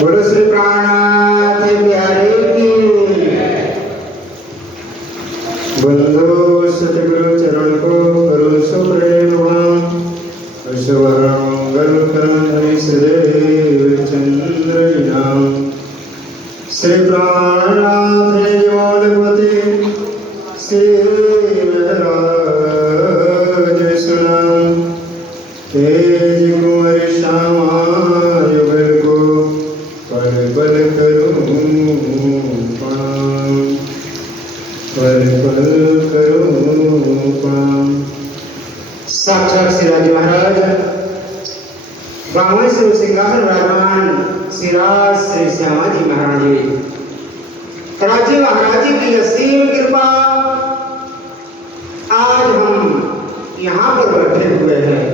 बोलो श्री प्राणनाथ बिहारी की। बंधु सतगुरु चरण को करो सुप्रेम चंद्र नाम श्री प्राणनाथ जमोदपति श्री महराज सुनाम तेज कुंवर श्यामा युगल को पल पल करूं प्रणाम, पल पल करूं प्रणाम। साक्षात श्री राज महाराज ब्राह्मण श्री सिंहासन विराजमान श्री राज श्री श्यामा जी महाराज जी राजी महाराज जी की असीम कृपा आज हम यहाँ पर बैठे हुए हैं।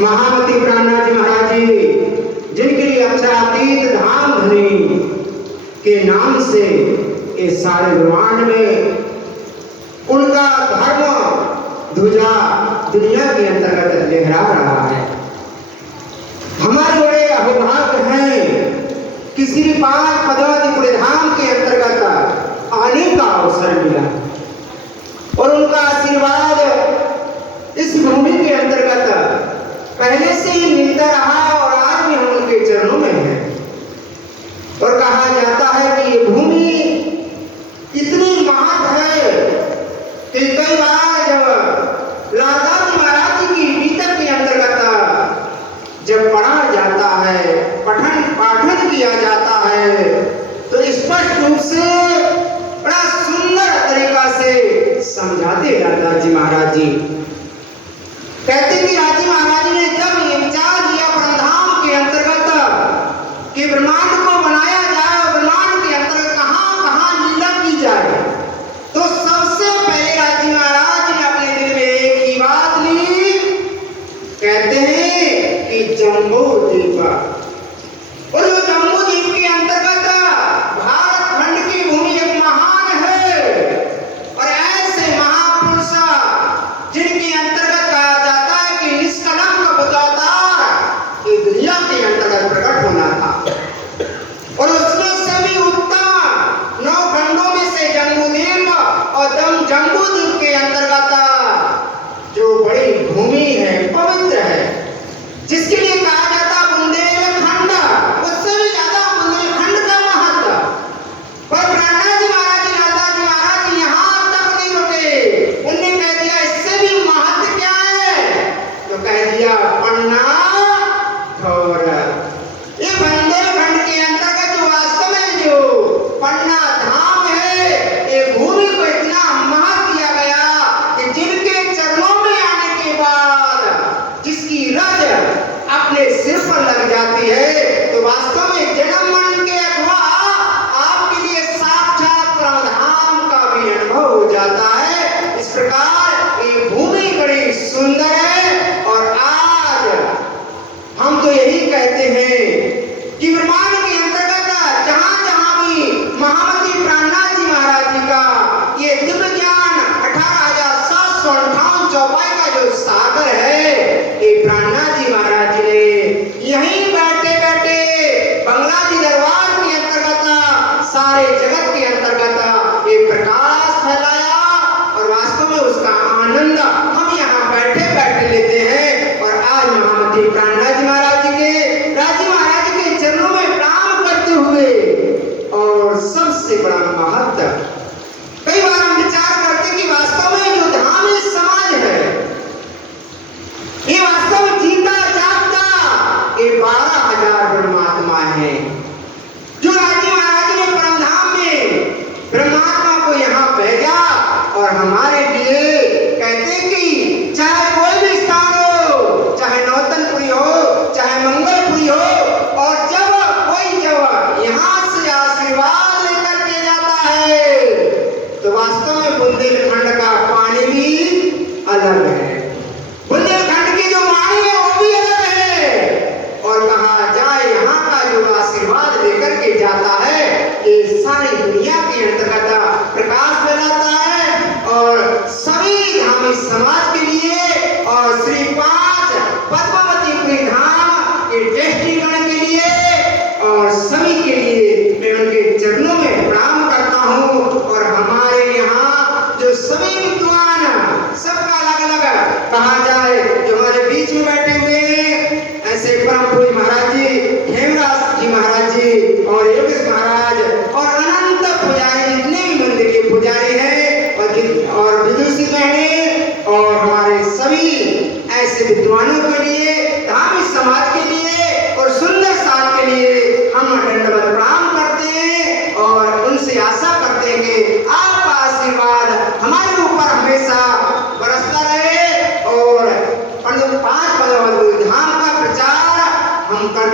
महामती प्राणनाथ जी महाराज जी जिनके लिए अक्षरातीत धाम धनी के नाम से इस सारे ब्रह्मांड में उनका धर्म ध्वजा दुनिया के अंतर्गत लहरा रहा है। हमारे बड़े अभिभावक हैं कि श्री पांच पद्मावती धाम के अंतर्गत आने का अवसर मिला और उनका आशीर्वाद इस भूमि के अंतर्गत पहले से ही मिलता रहा और आज भी हम उनके चरणों में हैं। और कहा जाता है कि ये भूमि इतनी महत्व है कि कई बार जब लालदास महाराज जी की बीतक के अंतर्गत जब पढ़ा जाता है पठन पाठन किया जाता है तो स्पष्ट रूप से बड़ा सुंदर तरीका से समझाते लालदास जी महाराज जी। कहते कि राजी महाराज ने जब ये विचार किया परमधाम के अंतर्गत कि ब्रह्मांड को बनाया जाए और ब्रह्मांड के अंतर्गत कहां कहां लीला की जाए तो सबसे पहले राजी महाराज ने अपने दिल में एक ही बात ली। कहते हैं कि जम्बू द्वीप और जो जम्बू द्वीप के अंतर्गत भारत खंड की भूमि एक महान है और ऐसे महापुरुष जिनके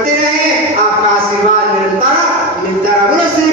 करते रहे, आपका आशीर्वाद निरंतर मिलता रहे। बोलो श्री